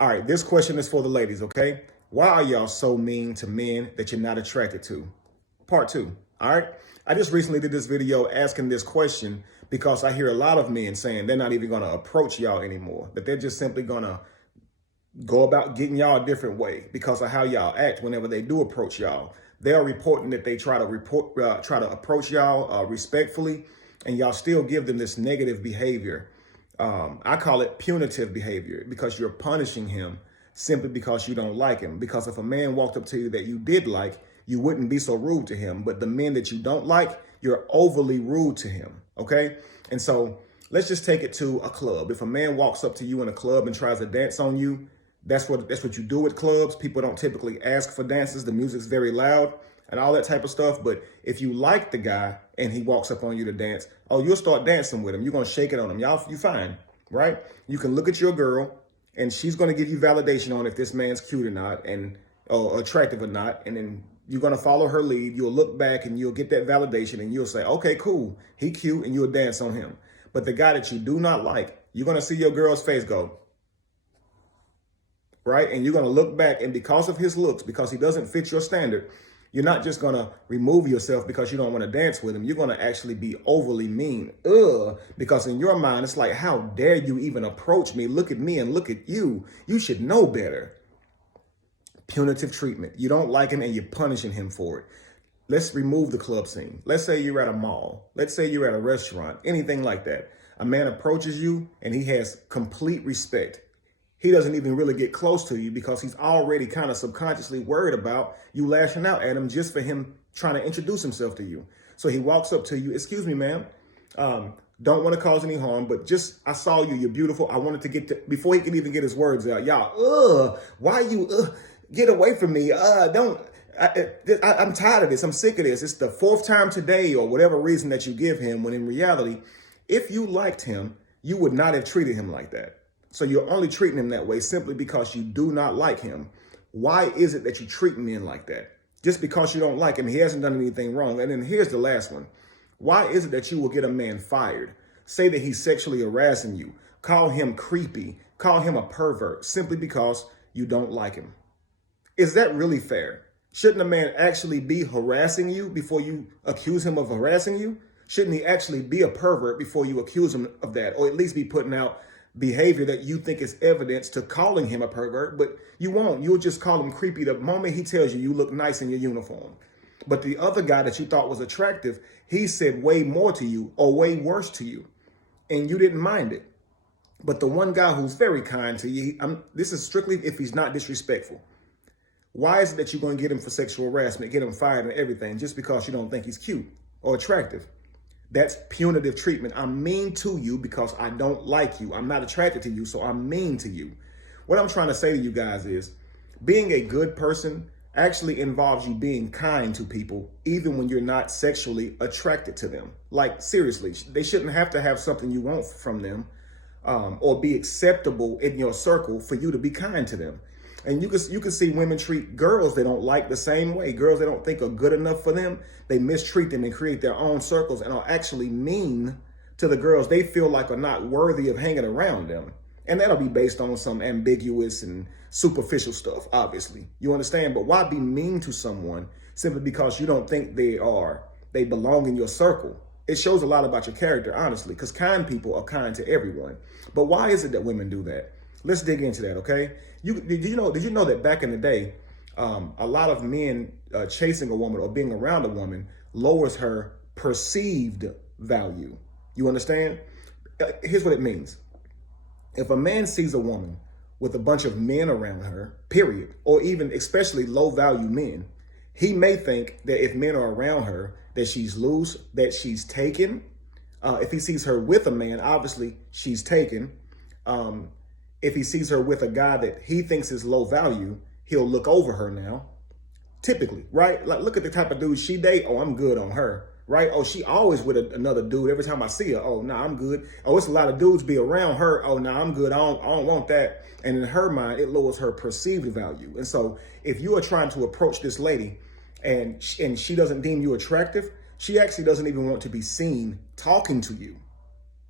All right, this question is for the ladies, okay? Why are y'all so mean to men that you're not attracted to? Part two, all right? I just recently did this video asking this question because I hear a lot of men saying they're not even gonna approach y'all anymore, that they're just simply gonna go about getting y'all a different way because of how y'all act whenever they do approach y'all. They're reporting that they try to approach y'all respectfully, and y'all still give them this negative behavior. I call it punitive behavior because you're punishing him simply because you don't like him. Because if a man walked up to you that you did like, you wouldn't be so rude to him. But the men that you don't like, you're overly rude to him. Okay. And so let's just take it to a club. If a man walks up to you in a club and tries to dance on you, that's what you do at clubs. People don't typically ask for dances. The music's very loud and all that type of stuff. But if you like the guy and he walks up on you to dance, oh, you'll start dancing with him. You're going to shake it on him. You fine, right? You can look at your girl and she's going to give you validation on if this man's cute or not or attractive or not. And then you're going to follow her lead. You'll look back and you'll get that validation and you'll say, okay, cool. He cute, and you'll dance on him. But the guy that you do not like, you're going to see your girl's face go, right? And you're going to look back, and because of his looks, because he doesn't fit your standard, you're not just going to remove yourself because you don't want to dance with him. You're going to actually be overly mean. Because in your mind, it's like, how dare you even approach me? Look at me and look at you. You should know better. Punitive treatment. You don't like him and you're punishing him for it. Let's remove the club scene. Let's say you're at a mall. Let's say you're at a restaurant, anything like that. A man approaches you and he has complete respect. He doesn't even really get close to you because he's already kind of subconsciously worried about you lashing out at him just for him trying to introduce himself to you. So he walks up to you, excuse me, ma'am. Don't want to cause any harm, but just, I saw you, you're beautiful. I wanted to before he can even get his words out, y'all, why you, get away from me. I'm tired of this. I'm sick of this. It's the fourth time today or whatever reason that you give him, when in reality, if you liked him, you would not have treated him like that. So you're only treating him that way simply because you do not like him. Why is it that you treat men like that? Just because you don't like him, he hasn't done anything wrong. And then here's the last one. Why is it that you will get a man fired? Say that he's sexually harassing you. Call him creepy. Call him a pervert simply because you don't like him. Is that really fair? Shouldn't a man actually be harassing you before you accuse him of harassing you? Shouldn't he actually be a pervert before you accuse him of that? Or at least be putting out behavior that you think is evidence to calling him a pervert, but you won't. You'll just call him creepy the moment he tells you look nice in your uniform. But the other guy that you thought was attractive, he said way more to you or way worse to you, and you didn't mind it. But the one guy who's very kind to you, this is strictly if he's not disrespectful. Why is it that you're going to get him for sexual harassment, get him fired and everything just because you don't think he's cute or attractive? That's punitive treatment. I'm mean to you because I don't like you. I'm not attracted to you, so I'm mean to you. What I'm trying to say to you guys is being a good person actually involves you being kind to people, even when you're not sexually attracted to them. Like, seriously, they shouldn't have to have something you want from them or be acceptable in your circle for you to be kind to them. And you can see women treat girls they don't like the same way. Girls they don't think are good enough for them, they mistreat them and create their own circles and are actually mean to the girls they feel like are not worthy of hanging around them. And that'll be based on some ambiguous and superficial stuff, obviously. You understand? But why be mean to someone simply because you don't think they belong in your circle? It shows a lot about your character, honestly, because kind people are kind to everyone. But why is it that women do that? Let's dig into that, okay? Did you know that back in the day, a lot of men chasing a woman or being around a woman lowers her perceived value? You understand? Here's what it means. If a man sees a woman with a bunch of men around her, period, or even especially low value men, he may think that if men are around her, that she's loose, that she's taken. If he sees her with a man, obviously she's taken. If he sees her with a guy that he thinks is low value, he'll look over her now. Typically, right? Like, look at the type of dude she date. Oh, I'm good on her, right? Oh, she always with another dude. Every time I see her, oh, nah, I'm good. Oh, it's a lot of dudes be around her. Oh, nah, I'm good. I don't want that. And in her mind, it lowers her perceived value. And so if you are trying to approach this lady and she doesn't deem you attractive, she actually doesn't even want to be seen talking to you.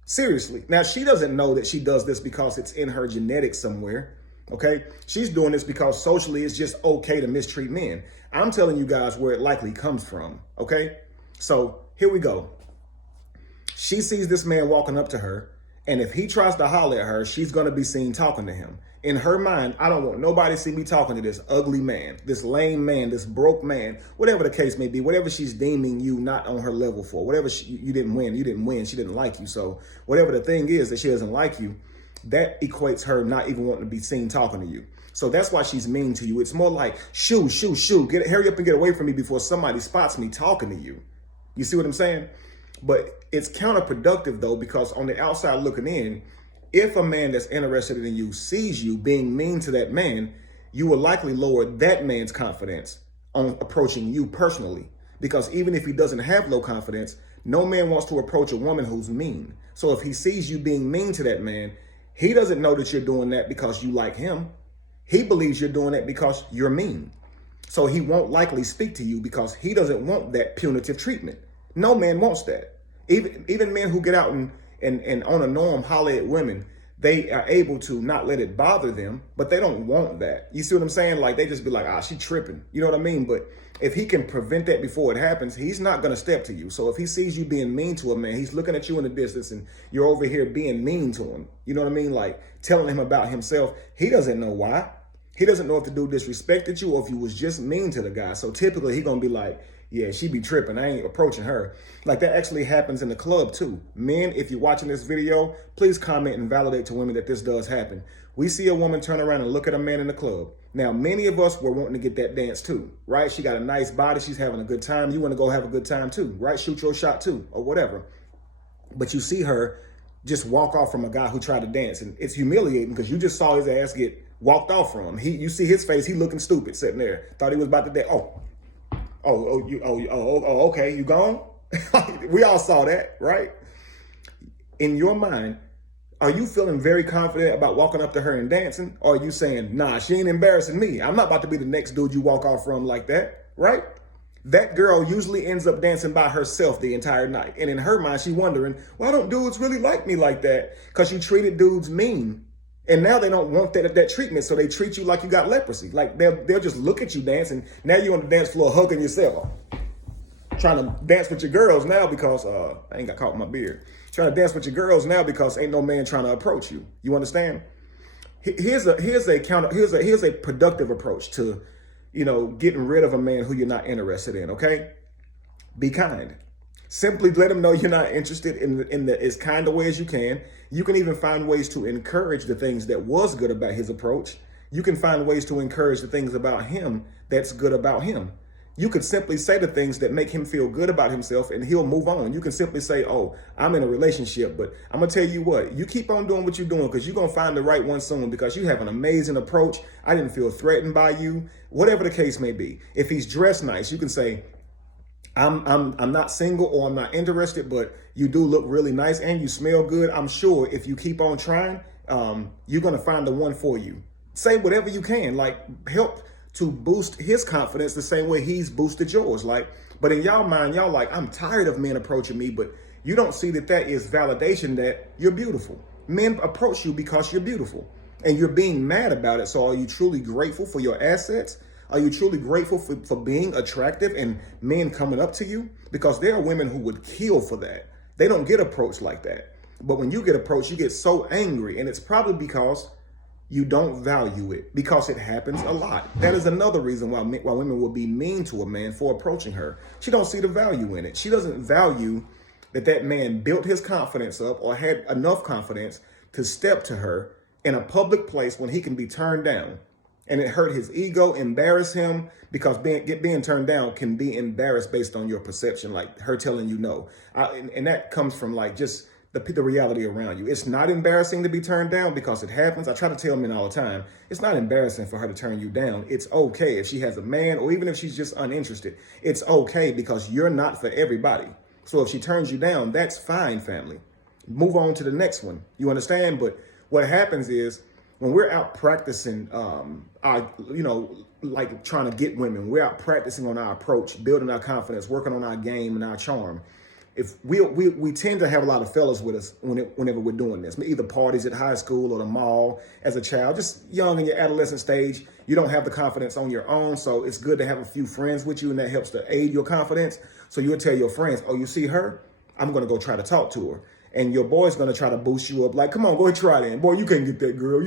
Seriously. Now, she doesn't know that she does this because it's in her genetics somewhere. Okay. She's doing this because socially it's just okay to mistreat men. I'm telling you guys where it likely comes from. Okay. So here we go. She sees this man walking up to her, and if he tries to holler at her, she's going to be seen talking to him. In her mind, I don't want nobody to see me talking to this ugly man, this lame man, this broke man, whatever the case may be, whatever she's deeming you not on her level for, whatever you didn't win, she didn't like you. So whatever the thing is that she doesn't like you, that equates her not even wanting to be seen talking to you. So that's why she's mean to you. It's more like, shoo, hurry up and get away from me before somebody spots me talking to you. You see what I'm saying? But it's counterproductive though, because on the outside looking in, if a man that's interested in you sees you being mean to that man, you will likely lower that man's confidence on approaching you personally. Because even if he doesn't have low confidence, no man wants to approach a woman who's mean. So if he sees you being mean to that man, he doesn't know that you're doing that because you like him. He believes you're doing that because you're mean. So he won't likely speak to you because he doesn't want that punitive treatment. No man wants that. Even men who get out and on a norm holler at women, they are able to not let it bother them, but they don't want that. You see what I'm saying? Like they just be like, she tripping. You know what I mean? But if he can prevent that before it happens, he's not going to step to you. So if he sees you being mean to a man, he's looking at you in the distance and you're over here being mean to him. You know what I mean? Like telling him about himself. He doesn't know why. He doesn't know if the dude disrespected you or if you was just mean to the guy. So typically he going to be like, yeah, she be tripping. I ain't approaching her. Like that actually happens in the club too. Men, if you're watching this video, please comment and validate to women that this does happen. We see a woman turn around and look at a man in the club. Now, many of us were wanting to get that dance too, right? She got a nice body. She's having a good time. You want to go have a good time too, right? Shoot your shot too, or whatever. But you see her just walk off from a guy who tried to dance. And it's humiliating because you just saw his ass get walked off from him. You see his face. He looking stupid sitting there. Thought he was about to dance. Okay, you gone? We all saw that, right? In your mind, are you feeling very confident about walking up to her and dancing? Or are you saying, nah, she ain't embarrassing me. I'm not about to be the next dude you walk off from like that, right? That girl usually ends up dancing by herself the entire night. And in her mind, she's wondering, why don't dudes really like me like that? Because you treated dudes mean. And now they don't want that treatment, so they treat you like you got leprosy. Like they'll just look at you dancing. Now you're on the dance floor hugging yourself, trying to dance with your girls now because I ain't got caught in my beard. Trying to dance with your girls now because ain't no man trying to approach you. You understand? Here's a productive approach to, getting rid of a man who you're not interested in. Okay, be kind. Simply let him know you're not interested in the as kind of way as you can. You can even find ways to encourage the things that was good about his approach. You can find ways to encourage the things about him that's good about him. You could simply say the things that make him feel good about himself and he'll move on. You can simply say, oh, I'm in a relationship, but I'm going to tell you what, you keep on doing what you're doing because you're going to find the right one soon because you have an amazing approach. I didn't feel threatened by you, whatever the case may be. If he's dressed nice, you can say, I'm not single or I'm not interested, but you do look really nice and you smell good. I'm sure if you keep on trying, you're going to find the one for you. Say whatever you can, like help to boost his confidence the same way he's boosted yours. But in y'all mind, y'all like, I'm tired of men approaching me, but you don't see that is validation that you're beautiful. Men approach you because you're beautiful and you're being mad about it. So are you truly grateful for your assets? Are you truly grateful for being attractive and men coming up to you? Because there are women who would kill for that. They don't get approached like that. But when you get approached, you get so angry. And it's probably because you don't value it, because it happens a lot. That is another reason why women will be mean to a man for approaching her. She don't see the value in it. She doesn't value that man built his confidence up or had enough confidence to step to her in a public place when he can be turned down. And it hurt his ego, embarrass him, because being turned down can be embarrassed based on your perception, like her telling you no. And that comes from like just the reality around you. It's not embarrassing to be turned down because it happens. I try to tell men all the time, it's not embarrassing for her to turn you down. It's okay if she has a man or even if she's just uninterested. It's okay because you're not for everybody. So if she turns you down, that's fine, family. Move on to the next one. You understand? But what happens is, when we're out practicing like trying to get women, we're out practicing on our approach, building our confidence, working on our game and our charm. if we tend to have a lot of fellas with us whenever we're doing this, either parties at high school or the mall as a child, just young in your adolescent stage. You don't have the confidence on your own, so it's good to have a few friends with you, and that helps to aid your confidence. So you'll tell your friends, oh, you see her? I'm going to go try to talk to her. And your boy's going to try to boost you up like, come on, go ahead, try that. Boy, you can't get that girl,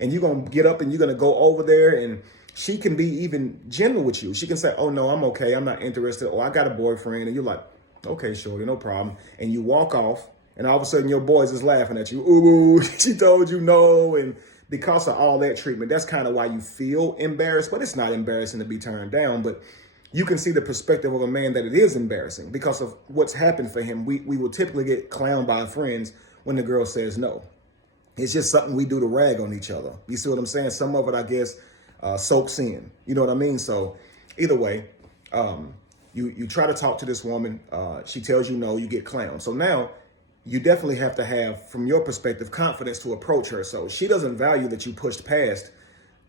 and you're going to get up and you're going to go over there, and she can be even gentle with you. She can say, oh, no, I'm okay. I'm not interested. Or I got a boyfriend. And you're like, okay, shorty, no problem. And you walk off, and all of a sudden your boys is laughing at you. Ooh, she told you no. And because of all that treatment, that's kind of why you feel embarrassed. But it's not embarrassing to be turned down. But you can see the perspective of a man that it is embarrassing because of what's happened for him. We will typically get clowned by our friends when the girl says no. It's just something we do to rag on each other. You see what I'm saying? Some of it, I guess, soaks in. You know what I mean? So either way, you try to talk to this woman. She tells you no, you get clowned. So now you definitely have to have, from your perspective, confidence to approach her. So she doesn't value that you pushed past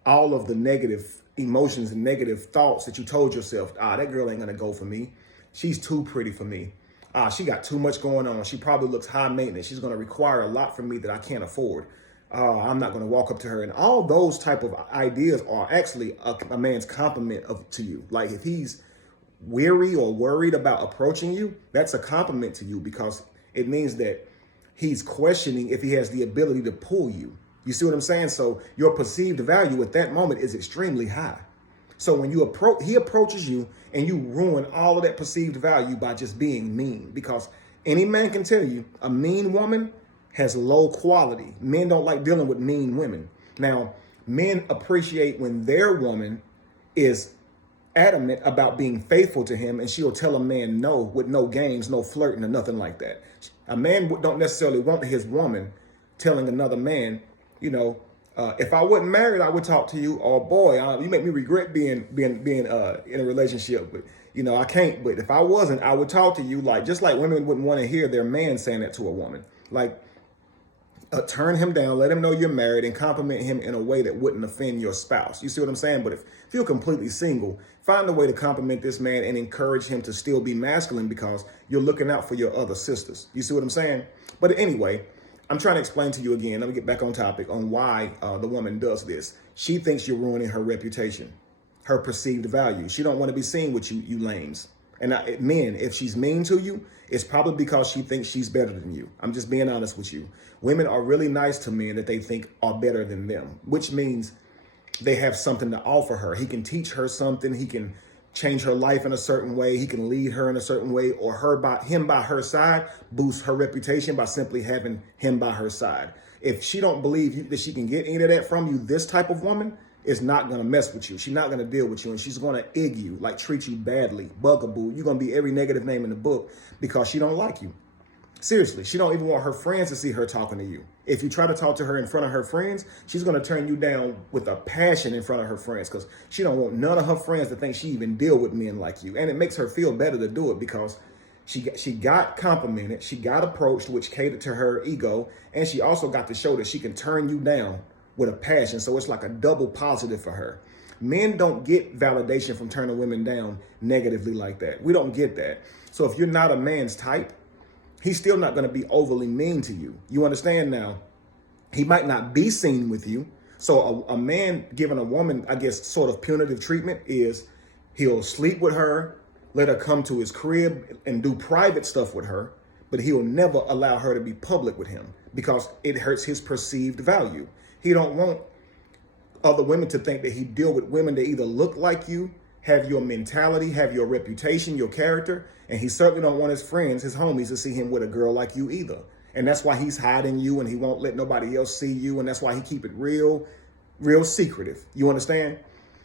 all of the negative emotions and negative thoughts that you told yourself. That girl ain't gonna go for me. She's too pretty for me. She got too much going on. She probably looks high maintenance. She's gonna require a lot from me that I can't afford. I'm not gonna walk up to her. And all those type of ideas are actually a man's compliment to you. Like if he's weary or worried about approaching you, that's a compliment to you because it means that he's questioning if he has the ability to pull you. You see what I'm saying? So your perceived value at that moment is extremely high. So when he approaches you and you ruin all of that perceived value by just being mean, because any man can tell you a mean woman has low quality. Men don't like dealing with mean women. Now, men appreciate when their woman is adamant about being faithful to him, and she'll tell a man no with no games, no flirting or nothing like that. A man don't necessarily want his woman telling another man, if I wasn't married, I would talk to you. Or boy, you make me regret being in a relationship. But I can't. But if I wasn't, I would talk to you. Just like women wouldn't want to hear their man saying that to a woman. Turn him down, let him know you're married, and compliment him in a way that wouldn't offend your spouse. You see what I'm saying? But if you're completely single, find a way to compliment this man and encourage him to still be masculine because you're looking out for your other sisters. You see what I'm saying? But anyway, I'm trying to explain to you again. Let me get back on topic on why the woman does this. She thinks you're ruining her reputation, her perceived value. She don't want to be seen with you lames. And men, if she's mean to you, it's probably because she thinks she's better than you. I'm just being honest with you. Women are really nice to men that they think are better than them, which means they have something to offer her. He can teach her something. He can change her life in a certain way. He can lead her in a certain way, or him by her side, boost her reputation by simply having him by her side. If she don't believe that she can get any of that from you, this type of woman is not going to mess with you. She's not going to deal with you, and she's going to egg you, treat you badly, bugaboo. You're going to be every negative name in the book because she don't like you. Seriously, she don't even want her friends to see her talking to you. If you try to talk to her in front of her friends, she's going to turn you down with a passion in front of her friends because she don't want none of her friends to think she even deal with men like you. And it makes her feel better to do it because she got complimented, she got approached, which catered to her ego, and she also got to show that she can turn you down with a passion. So it's like a double positive for her. Men don't get validation from turning women down negatively like that. We don't get that. So if you're not a man's type, he's still not going to be overly mean to you. You understand now? He might not be seen with you. So a man giving a woman, I guess, sort of punitive treatment is he'll sleep with her, let her come to his crib and do private stuff with her, but he'll never allow her to be public with him because it hurts his perceived value. He don't want other women to think that he deal with women that either look like you, have your mentality, have your reputation, your character, and he certainly don't want his friends, his homies, to see him with a girl like you either. And that's why he's hiding you and he won't let nobody else see you, and that's why he keep it real secretive. You understand?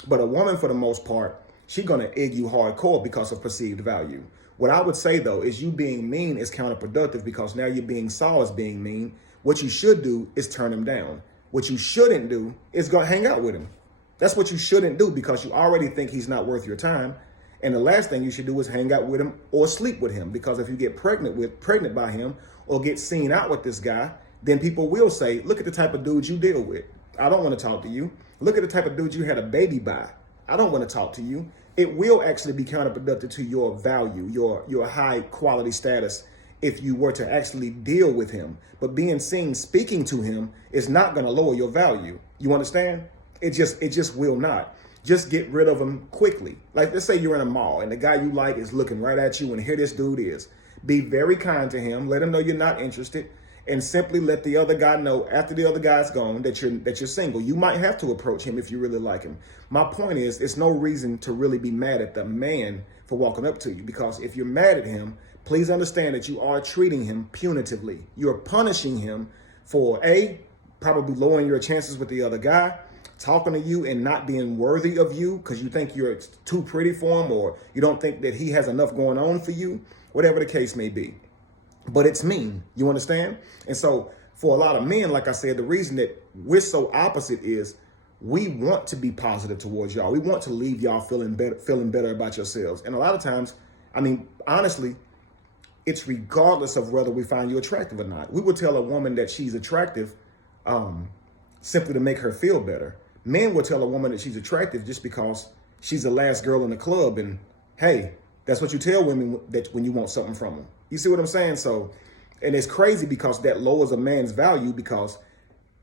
But a woman, for the most part, she's gonna egg you hardcore because of perceived value. What I would say though is you being mean is counterproductive because now you're being saw as being mean. What you should do is turn him down. What you shouldn't do is go hang out with him. That's what you shouldn't do because you already think he's not worth your time. And the last thing you should do is hang out with him or sleep with him, because if you get pregnant by him or get seen out with this guy, then people will say, look at the type of dude you deal with. I don't want to talk to you. Look at the type of dude you had a baby by. I don't want to talk to you. It will actually be counterproductive to your value, your high quality status if you were to actually deal with him. But being seen speaking to him is not going to lower your value. You understand? It just will not. Just get rid of him quickly. Like, let's say you're in a mall and the guy you like is looking right at you, and here this dude is. Be very kind to him. Let him know you're not interested, and simply let the other guy know after the other guy's gone that you're single. You might have to approach him if you really like him. My point is, it's no reason to really be mad at the man for walking up to you, because if you're mad at him, please understand that you are treating him punitively. You're punishing him for probably lowering your chances with the other guy, talking to you and not being worthy of you because you think you're too pretty for him, or you don't think that he has enough going on for you, whatever the case may be. But it's mean, you understand? And so for a lot of men, like I said, the reason that we're so opposite is we want to be positive towards y'all. We want to leave y'all feeling better about yourselves. And a lot of times, I mean, honestly, it's regardless of whether we find you attractive or not. We would tell a woman that she's attractive simply to make her feel better. Men will tell a woman that she's attractive just because she's the last girl in the club. And hey, that's what you tell women that when you want something from them. You see what I'm saying? So, and it's crazy because that lowers a man's value, because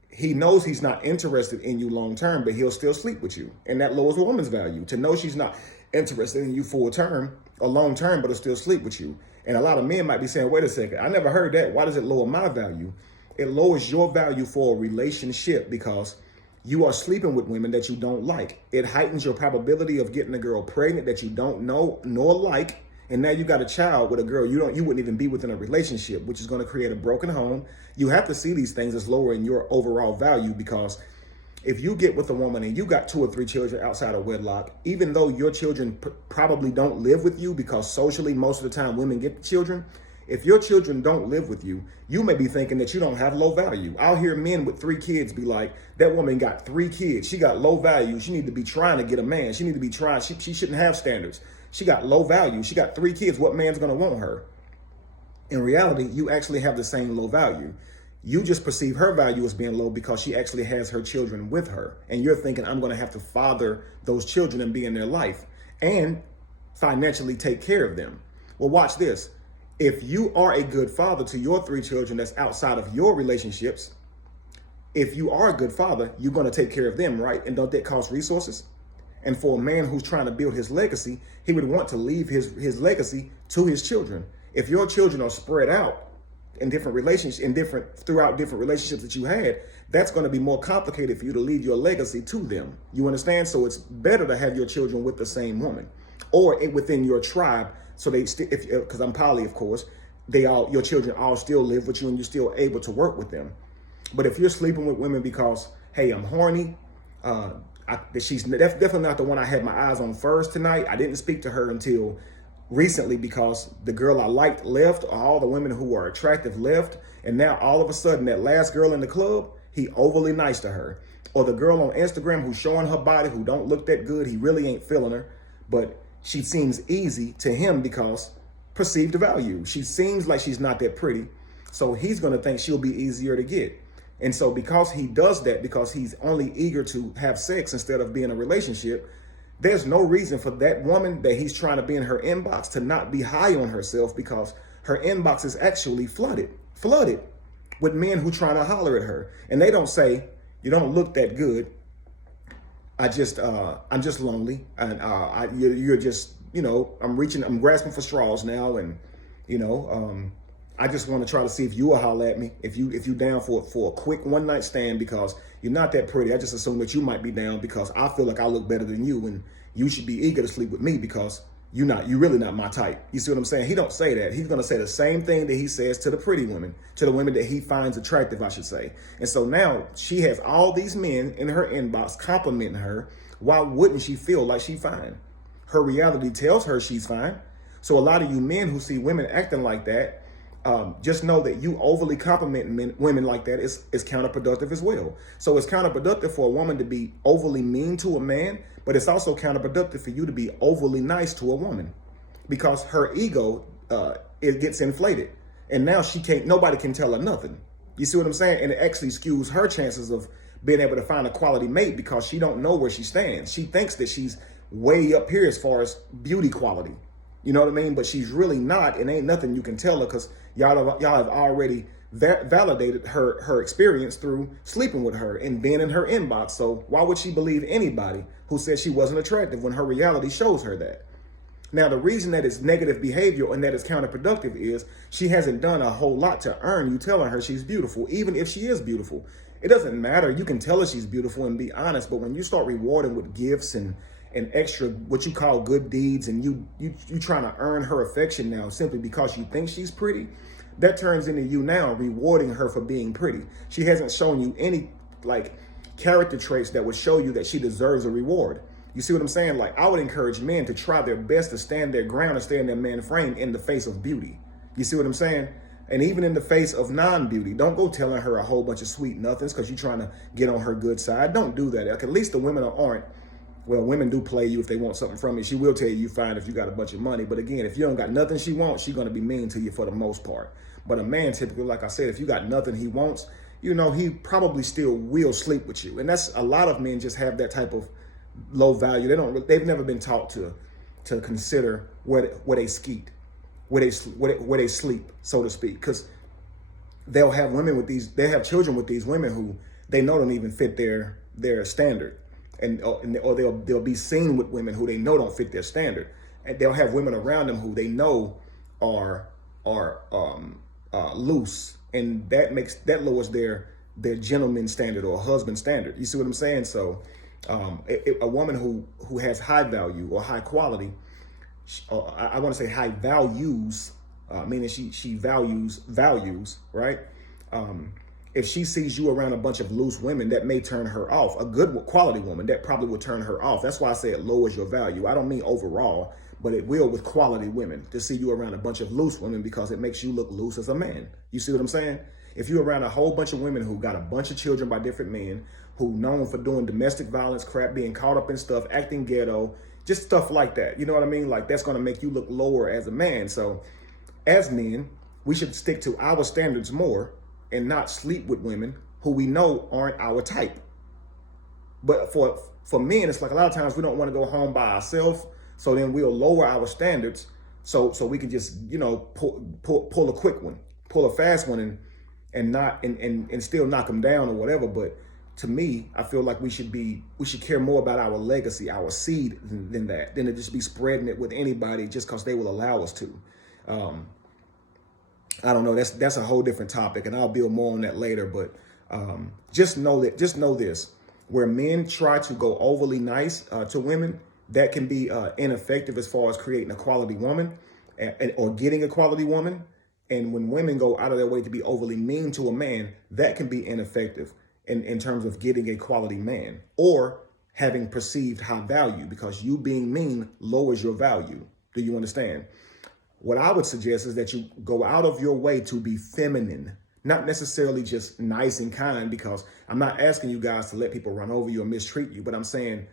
he knows he's not interested in you long term, but he'll still sleep with you. And that lowers a woman's value, to know she's not interested in you full term or long term, but will still sleep with you. And a lot of men might be saying, wait a second, I never heard that. Why does it lower my value? It lowers your value for a relationship because you are sleeping with women that you don't like. It heightens your probability of getting a girl pregnant that you don't know nor like. And now you got a child with a girl you wouldn't even be within a relationship, which is going to create a broken home. You have to see these things as lowering your overall value, because if you get with a woman and you got 2 or 3 children outside of wedlock, even though your children probably don't live with you, because socially most of the time women get the children, if your children don't live with you, you may be thinking that you don't have low value. I'll hear men with 3 kids be like, that woman got 3 kids. She got low value. She need to be trying to get a man. She need to be trying. She shouldn't have standards. She got low value. She got 3 kids. What man's going to want her? In reality, you actually have the same low value. You just perceive her value as being low because she actually has her children with her. And you're thinking, I'm going to have to father those children and be in their life and financially take care of them. Well, watch this. If you are a good father to your 3 children that's outside of your relationships, if you are a good father, you're going to take care of them, right? And don't that cost resources? And for a man who's trying to build his legacy, he would want to leave his legacy to his children. If your children are spread out in different relationships, throughout different relationships that you had, that's going to be more complicated for you to leave your legacy to them. You understand? So it's better to have your children with the same woman, or within your tribe. So they because I'm poly, of course, your children all still live with you and you're still able to work with them. But if you're sleeping with women because, hey, I'm horny, that's definitely not the one I had my eyes on first tonight. I didn't speak to her until recently because the girl I liked left, or all the women who were attractive left. And now all of a sudden that last girl in the club, he overly nice to her. Or the girl on Instagram who's showing her body, who don't look that good, he really ain't feeling her, but she seems easy to him because perceived value. She seems like she's not that pretty. So he's going to think she'll be easier to get. And so because he does that, because he's only eager to have sex instead of be in a relationship, there's no reason for that woman that he's trying to be in her inbox to not be high on herself, because her inbox is actually flooded with men who trying to holler at her. And they don't say, you don't look that good. I'm just lonely. And you're just, I'm grasping for straws now. And, I just want to try to see if you will holler at me, if you down for a quick one night stand, because you're not that pretty. I just assume that you might be down because I feel like I look better than you, and you should be eager to sleep with me because you're really not my type. You see what I'm saying? He don't say that. He's going to say the same thing that he says to the pretty women, to the women that he finds attractive, I should say. And so now she has all these men in her inbox complimenting her. Why wouldn't she feel like she's fine? Her reality tells her she's fine. So a lot of you men who see women acting like that, just know that you overly complimenting women like that is counterproductive as well. So it's counterproductive for a woman to be overly mean to a man, but it's also counterproductive for you to be overly nice to a woman, because her ego, it gets inflated. And now nobody can tell her nothing. You see what I'm saying? And it actually skews her chances of being able to find a quality mate, because she don't know where she stands. She thinks that she's way up here as far as beauty quality. You know what I mean? But she's really not, and ain't nothing you can tell her because y'all have already validated her experience through sleeping with her and being in her inbox. So why would she believe anybody who said she wasn't attractive when her reality shows her that? Now, the reason that it's negative behavior and that it's counterproductive is she hasn't done a whole lot to earn you telling her she's beautiful, even if she is beautiful. It doesn't matter. You can tell her she's beautiful and be honest, but when you start rewarding with gifts and extra what you call good deeds, and you trying to earn her affection now simply because you think she's pretty, that turns into you now rewarding her for being pretty. She hasn't shown you any like character traits that would show you that she deserves a reward. You see what I'm saying? Like, I would encourage men to try their best to stand their ground and stay in their man frame in the face of beauty. You see what I'm saying? And even in the face of non-beauty, don't go telling her a whole bunch of sweet nothings because you're trying to get on her good side. Don't do that. Like, at least the women aren't. Well, women do play you if they want something from you. She will tell you fine if you got a bunch of money. But again, if you don't got nothing she wants, she's going to be mean to you for the most part. But a man typically, like I said, if you got nothing he wants, you know, he probably still will sleep with you. And that's a lot of men just have that type of low value. They've never been taught to consider where they skeet, where they sleep, so to speak. Because they'll have children with these women who they know don't even fit their standard. Or they'll be seen with women who they know don't fit their standard, and they'll have women around them who they know are loose, and that lowers their gentleman standard or husband standard. You see what I'm saying? So a woman who has high value or high quality, I want to say high values, meaning she values, right? If she sees you around a bunch of loose women, that may turn her off. A good quality woman, that probably would turn her off. That's why I say it lowers your value. I don't mean overall, but it will with quality women, to see you around a bunch of loose women, because it makes you look loose as a man. You see what I'm saying? If you're around a whole bunch of women who got a bunch of children by different men, who known for doing domestic violence crap, being caught up in stuff, acting ghetto, just stuff like that. You know what I mean? Like, that's going to make you look lower as a man. So as men, we should stick to our standards more and not sleep with women who we know aren't our type. But for men, it's like a lot of times we don't want to go home by ourselves, so then we'll lower our standards so we can just, you know, pull a quick one, pull a fast one, and still knock them down or whatever. But to me, I feel like we should care more about our legacy, our seed than to just be spreading it with anybody just because they will allow us to. I don't know. That's a whole different topic, and I'll build more on that later. But just know this: where men try to go overly nice to women, that can be ineffective as far as creating a quality woman or getting a quality woman. And when women go out of their way to be overly mean to a man, that can be ineffective in terms of getting a quality man or having perceived high value, because you being mean lowers your value. Do you understand? What I would suggest is that you go out of your way to be feminine, not necessarily just nice and kind, because I'm not asking you guys to let people run over you or mistreat you, but I'm saying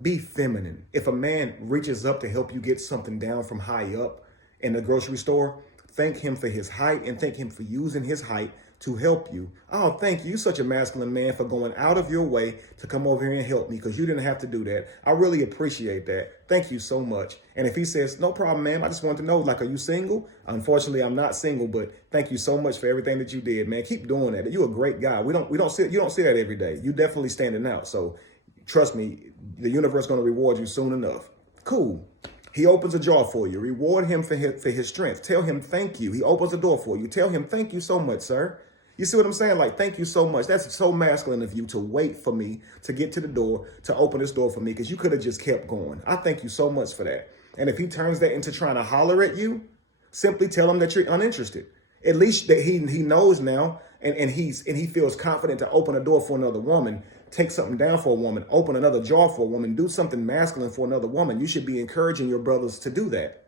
be feminine. If a man reaches up to help you get something down from high up in the grocery store, thank him for his height and thank him for using his height to help you. Oh, thank you. You're such a masculine man for going out of your way to come over here and help me, because you didn't have to do that. I really appreciate that. Thank you so much. And if he says, no problem, ma'am, I just want to know, like, are you single? Unfortunately, I'm not single, but thank you so much for everything that you did, man. Keep doing that. You're a great guy. You don't see that every day. You definitely standing out. So trust me, the universe is going to reward you soon enough. Cool. He opens a jar for you. Reward him for his strength. Tell him thank you. He opens a door for you. Tell him thank you so much, sir. You see what I'm saying? Like, thank you so much. That's so masculine of you to wait for me to get to the door, to open this door for me, because you could have just kept going. I thank you so much for that. And if he turns that into trying to holler at you, simply tell him that you're uninterested. At least that he knows now, and he feels confident to open a door for another woman, take something down for a woman, open another jar for a woman, do something masculine for another woman. You should be encouraging your brothers to do that.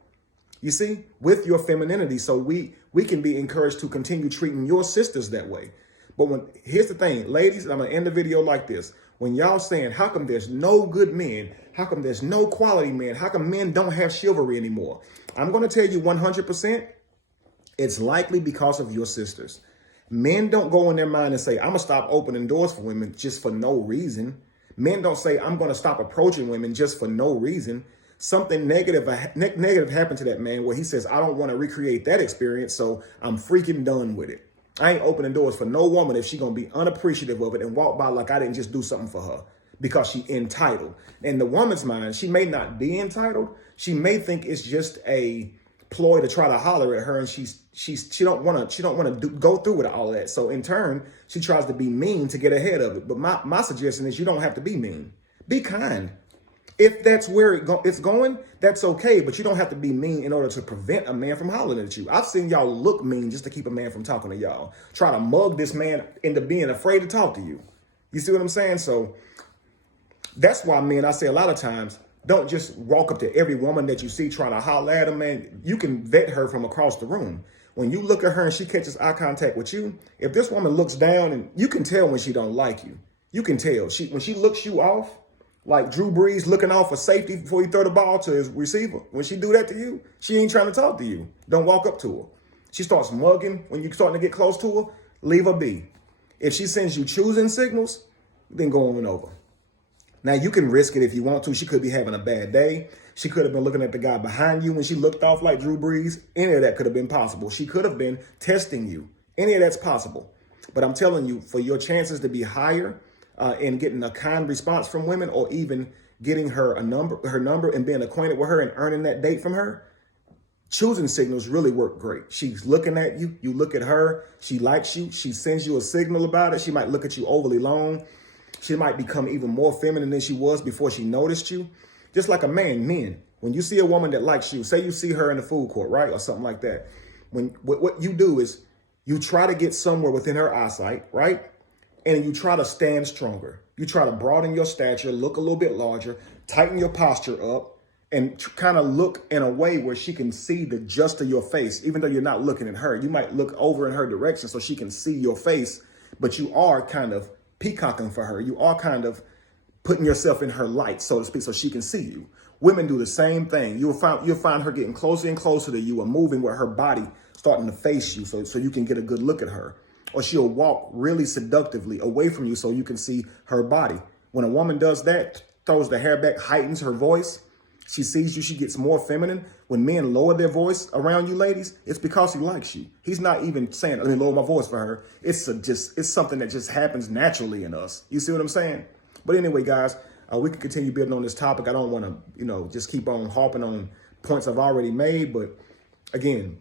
You see, with your femininity, so we can be encouraged to continue treating your sisters that way. But here's the thing, ladies, and I'm gonna end the video like this. When y'all saying, how come there's no good men? How come there's no quality men? How come men don't have chivalry anymore? I'm gonna tell you 100%, it's likely because of your sisters. Men don't go in their mind and say, I'm gonna stop opening doors for women just for no reason. Men don't say, I'm gonna stop approaching women just for no reason. something negative happened to that man where he says, I don't want to recreate that experience, so I'm freaking done with it. I ain't opening doors for no woman if she gonna be unappreciative of it and walk by like I didn't just do something for her because she entitled. In the woman's mind, she may not be entitled. She may think it's just a ploy to try to holler at her, and she don't want to go through with all that. So in turn, she tries to be mean to get ahead of it. But my suggestion is you don't have to be mean. Be kind. If that's where it's going, that's okay. But you don't have to be mean in order to prevent a man from hollering at you. I've seen y'all look mean just to keep a man from talking to y'all. Try to mug this man into being afraid to talk to you. You see what I'm saying? So that's why, men, I say a lot of times, don't just walk up to every woman that you see trying to holler at her, man. You can vet her from across the room. When you look at her and she catches eye contact with you, if this woman looks down, and you can tell when she don't like you. You can tell. When she looks you off, like Drew Brees looking off for safety before he throw the ball to his receiver. When she do that to you, she ain't trying to talk to you. Don't walk up to her. She starts mugging when you're starting to get close to her, leave her be. If she sends you choosing signals, then go on and over. Now, you can risk it if you want to. She could be having a bad day. She could have been looking at the guy behind you when she looked off like Drew Brees. Any of that could have been possible. She could have been testing you. Any of that's possible. But I'm telling you, for your chances to be higher in getting a kind response from women, or even getting her number and being acquainted with her and earning that date from her, choosing signals really work great. She's looking at you. You look at her. She likes you. She sends you a signal about it. She might look at you overly long. She might become even more feminine than she was before she noticed you. Just like a man, men, when you see a woman that likes you, say you see her in the food court, right? Or something like that. What you do is you try to get somewhere within her eyesight, right? And you try to stand stronger. You try to broaden your stature, look a little bit larger, tighten your posture up, and kind of look in a way where she can see the just of your face, even though you're not looking at her. You might look over in her direction so she can see your face, but you are kind of peacocking for her. You are kind of putting yourself in her light, so to speak, so she can see you. Women do the same thing. You'll find her getting closer and closer to you, and moving with her body starting to face you so you can get a good look at her. Or she'll walk really seductively away from you so you can see her body. When a woman does that, throws the hair back, heightens her voice, she sees you, she gets more feminine. When men lower their voice around you, ladies, it's because he likes you. He's not even saying, let me lower my voice for her. It's something that just happens naturally in us. You see what I'm saying? But anyway, guys, we can continue building on this topic. I don't want to, just keep on harping on points I've already made. But again,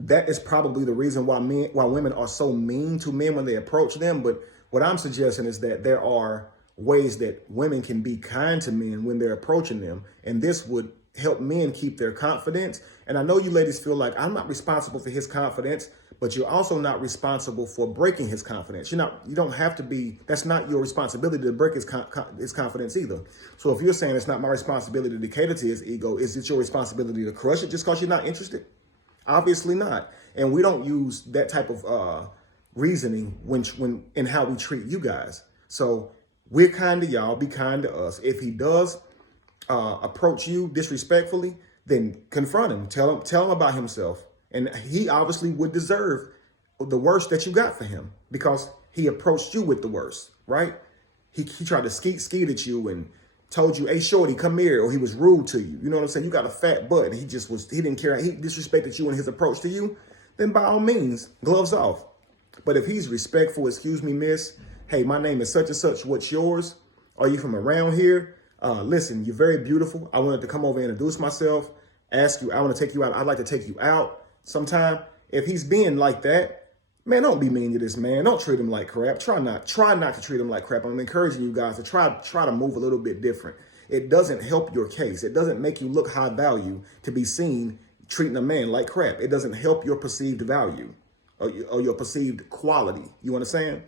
that is probably the reason why women are so mean to men when they approach them. But what I'm suggesting is that there are ways that women can be kind to men when they're approaching them. And this would help men keep their confidence. And I know you ladies feel like I'm not responsible for his confidence, but you're also not responsible for breaking his confidence. You don't have to be, that's not your responsibility to break his confidence either. So if you're saying it's not my responsibility to cater to his ego, is it your responsibility to crush it just because you're not interested? Obviously not. And we don't use that type of reasoning when in how we treat you guys. So we're kind to y'all, be kind to us. If he does approach you disrespectfully, then confront him. Tell him about himself. And he obviously would deserve the worst that you got for him because he approached you with the worst, right? He tried to skeet at you and told you, hey, shorty, come here, or he was rude to you. You know what I'm saying? You got a fat butt and he didn't care. He disrespected you in his approach to you. Then by all means, gloves off. But if he's respectful, excuse me, miss, hey, my name is such and such, what's yours? Are you from around here? Listen, you're very beautiful. I wanted to come over and introduce myself, ask you, I want to take you out. I'd like to take you out sometime. If he's being like that, man, don't be mean to this man. Don't treat him like crap. Try not to treat him like crap. I'm encouraging you guys to try to move a little bit different. It doesn't help your case. It doesn't make you look high value to be seen treating a man like crap. It doesn't help your perceived value or your perceived quality. You understand?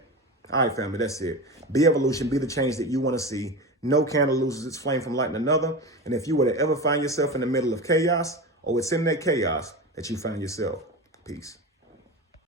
All right, family, that's it. Be evolution. Be the change that you want to see. No candle loses its flame from lighting another. And if you were to ever find yourself in the middle of chaos, or it's in that chaos that you find yourself. Peace.